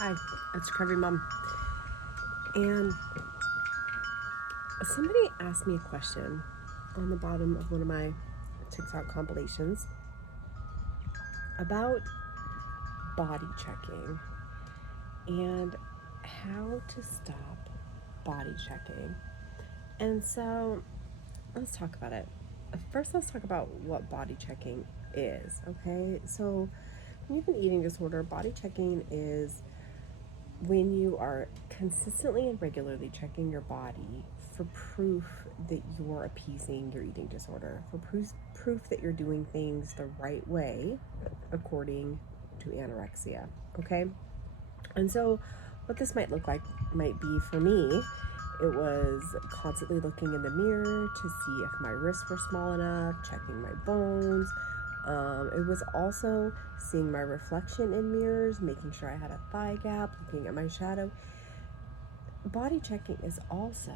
Hi, it's Recovery Mom. And somebody asked me a question on the bottom of one of my TikTok compilations about body checking and how to stop body checking. And so let's talk about it. First, let's talk about what body checking is, okay? So, when you have an eating disorder, body checking is when you are consistently and regularly checking your body for proof that you're appeasing your eating disorder, for proof that you're doing things the right way according to anorexia, okay? And so what this might look like might be for me, it was constantly looking in the mirror to see if my wrists were small enough, checking my bones. It was also seeing my reflection in mirrors, making sure I had a thigh gap, looking at my shadow. Body checking is also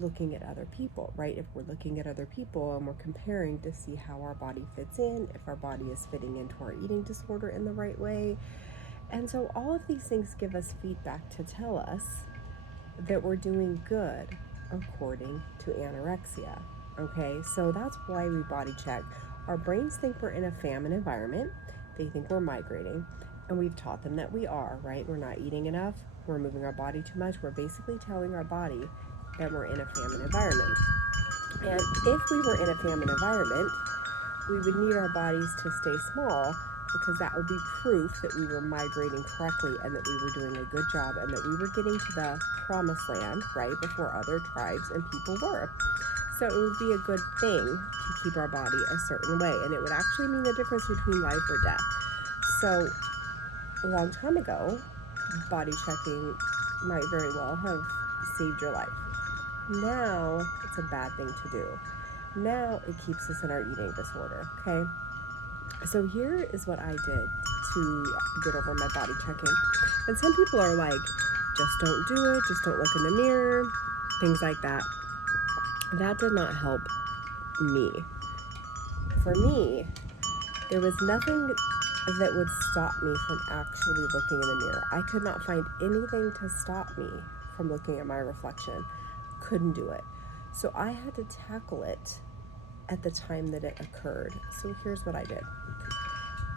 looking at other people, right? If we're looking at other people and we're comparing to see how our body fits in, if our body is fitting into our eating disorder in the right way. And so all of these things give us feedback to tell us that we're doing good according to anorexia. Okay, so that's why we body check. Our brains think we're in a famine environment, they think we're migrating, and we've taught them that we are, right? We're not eating enough, we're moving our body too much. We're basically telling our body that we're in a famine environment. And if we were in a famine environment, we would need our bodies to stay small because that would be proof that we were migrating correctly and that we were doing a good job and that we were getting to the promised land right before other tribes and people were. So it would be a good thing to keep our body a certain way, and it would actually mean the difference between life or death. So a long time ago, body checking might very well have saved your life. Now it's a bad thing to do. Now it keeps us in our eating disorder, okay? So here is what I did to get over my body checking. And some people are like, just don't do it, just don't look in the mirror, things like that. That did not help me. For me, there was nothing that would stop me from actually looking in the mirror. I could not find anything to stop me from looking at my reflection. Couldn't do it. So I had to tackle it at the time that it occurred. So here's what I did.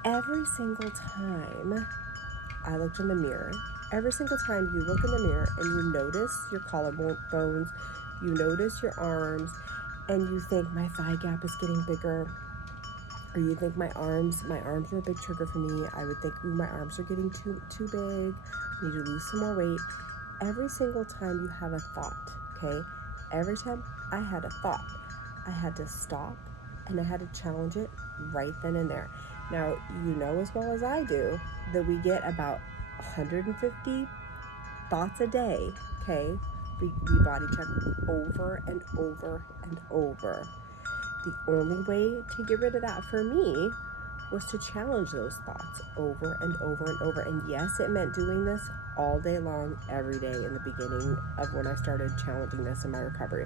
Every single time I looked in the mirror, every single time you look in the mirror and you notice your collarbones, you notice your arms, and you think my thigh gap is getting bigger, or you think my arms are a big trigger for me. I would think, ooh, my arms are getting too big. I need to lose some more weight. Every single time you have a thought, okay? Every time I had a thought, I had to stop and I had to challenge it right then and there. Now, you know as well as I do that we get about 150 thoughts a day, okay? We body check over and over and over. The only way to get rid of that for me was to challenge those thoughts over and over and over. And yes, it meant doing this all day long, every day in the beginning of when I started challenging this in my recovery.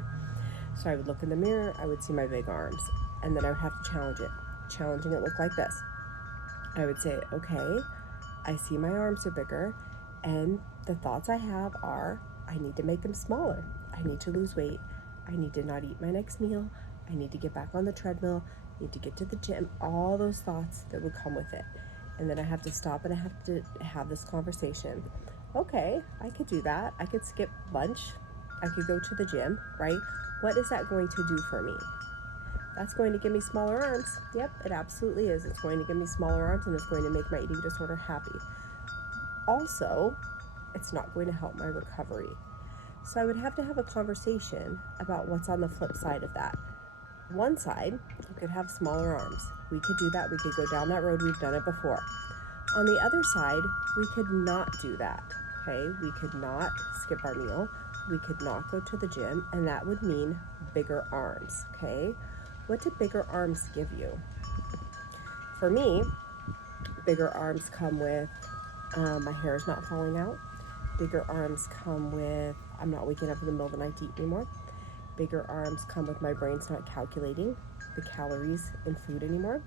So I would look in the mirror, I would see my big arms, and then I would have to challenge it. Challenging it looked like this. I would say, okay, I see my arms are bigger, and the thoughts I have are, I need to make them smaller. I need to lose weight. I need to not eat my next meal. I need to get back on the treadmill. I need to get to the gym. All those thoughts that would come with it. And then I have to stop and I have to have this conversation. Okay, I could do that. I could skip lunch. I could go to the gym, right? What is that going to do for me? That's going to give me smaller arms. Yep, it absolutely is. It's going to give me smaller arms and it's going to make my eating disorder happy. Also, it's not going to help my recovery. So I would have to have a conversation about what's on the flip side of that. One side, you could have smaller arms. We could do that. We could go down that road. We've done it before. On the other side, we could not do that. Okay, we could not skip our meal. We could not go to the gym, and that would mean bigger arms. Okay, what do bigger arms give you? For me, bigger arms come with my hair is not falling out. Bigger arms come with I'm not waking up in the middle of the night to eat anymore. Bigger arms come with my brain's not calculating the calories in food anymore.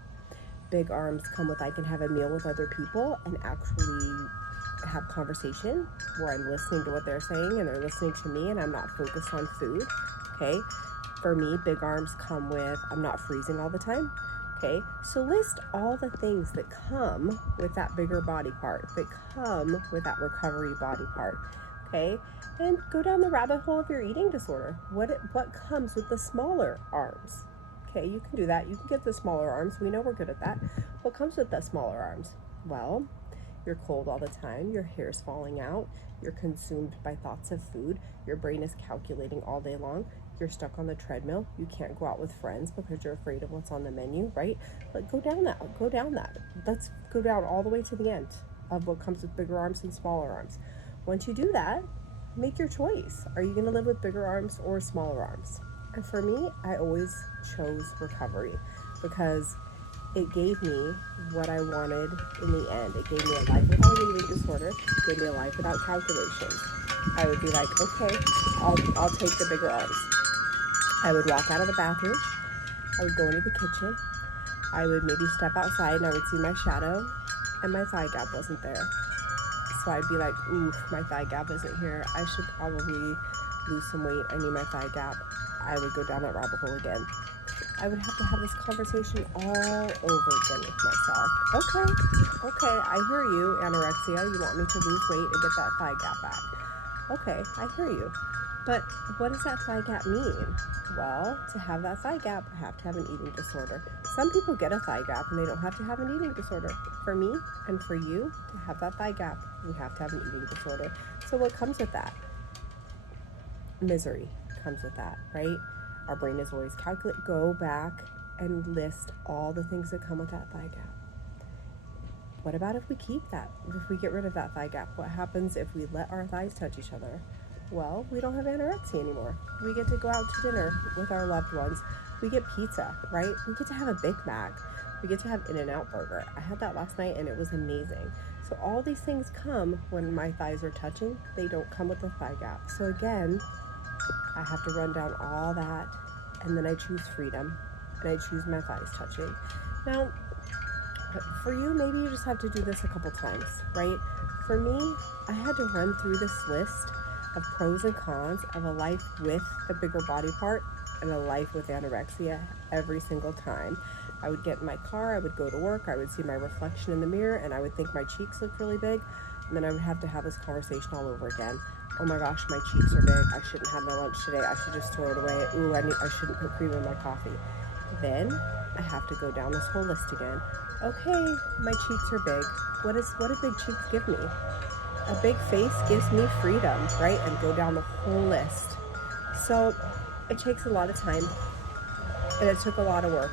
Big arms come with I can have a meal with other people and actually have conversation where I'm listening to what they're saying and they're listening to me and I'm not focused on food. Okay. For me, big arms come with I'm not freezing all the time. Okay. So list all the things that come with that bigger body part, that come with that recovery body part. Okay. And go down the rabbit hole of your eating disorder. What comes with the smaller arms? Okay, you can do that. You can get the smaller arms. We know we're good at that. What comes with the smaller arms? Well, you're cold all the time. Your hair's falling out. You're consumed by thoughts of food. Your brain is calculating all day long. You're stuck on the treadmill. You can't go out with friends because you're afraid of what's on the menu, right? But go down that. Let's go down all the way to the end of what comes with bigger arms and smaller arms. Once you do that, make your choice. Are you going to live with bigger arms or smaller arms? And for me, I always chose recovery because it gave me what I wanted in the end. It gave me a life without an eating disorder. It gave me a life without calculations. I would be like, okay, I'll take the bigger arms. I would walk out of the bathroom. I would go into the kitchen. I would maybe step outside and I would see my shadow and my thigh gap wasn't there. So I'd be like, ooh, my thigh gap isn't here. I should probably lose some weight. I need my thigh gap. I would go down that rabbit hole again. I would have to have this conversation all over again with myself. Okay, I hear you, anorexia. You want me to lose weight and get that thigh gap back. Okay, I hear you. But what does that thigh gap mean? Well, to have that thigh gap, I have to have an eating disorder. Some people get a thigh gap and they don't have to have an eating disorder. For me and for you, to have that thigh gap, we have to have an eating disorder. So what comes with that? Misery comes with that, right? Our brain is always go back and list all the things that come with that thigh gap. What about if we keep that? If we get rid of that thigh gap, what happens if we let our thighs touch each other? Well, we don't have anorexia anymore. We get to go out to dinner with our loved ones. We get pizza, right? We get to have a Big Mac. We get to have In-N-Out Burger. I had that last night and it was amazing. So all these things come when my thighs are touching. They don't come with the thigh gap. So again, I have to run down all that and then I choose freedom and I choose my thighs touching. Now, for you, maybe you just have to do this a couple times, right? For me, I had to run through this list of pros and cons of a life with the bigger body part and a life with anorexia every single time. I would get in my car, I would go to work, I would see my reflection in the mirror and I would think my cheeks looked really big, and then I would have to have this conversation all over again. Oh my gosh, my cheeks are big, I shouldn't have my lunch today, I should just throw it away. Ooh, I shouldn't put cream in my coffee. Then I have to go down this whole list again. Okay, my cheeks are big. What do big cheeks give me? A big face gives me freedom, right? And go down the whole list. So it takes a lot of time and it took a lot of work.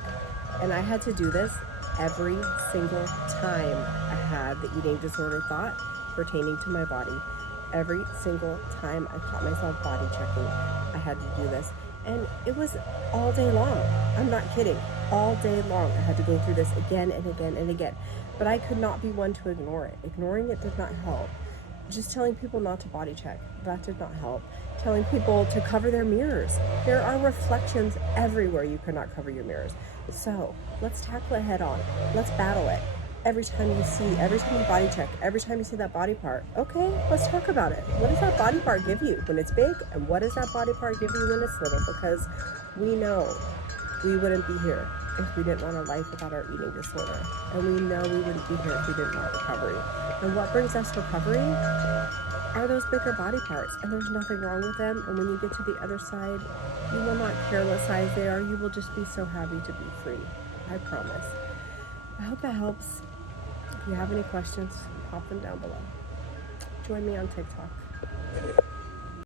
And I had to do this every single time I had the eating disorder thought pertaining to my body. Every single time I caught myself body checking, I had to do this. And it was all day long. I'm not kidding. All day long. I had to go through this again and again and again. But I could not be one to ignore it. Ignoring it did not help. Just telling people not to body check, that did not help. Telling people to cover their mirrors. There are reflections everywhere. You cannot cover your mirrors. So let's tackle it head on. Let's battle it. Every time you body check, every time you see that body part, okay, let's talk about it. What does that body part give you when it's big? And what does that body part give you when it's little? Because we know we wouldn't be here if we didn't want a life without our eating disorder. And we know we wouldn't be here if we didn't want recovery. And what brings us recovery are those bigger body parts. And there's nothing wrong with them. And when you get to the other side, you will not care what size they are. You will just be so happy to be free. I promise. I hope that helps. If you have any questions, pop them down below. Join me on TikTok.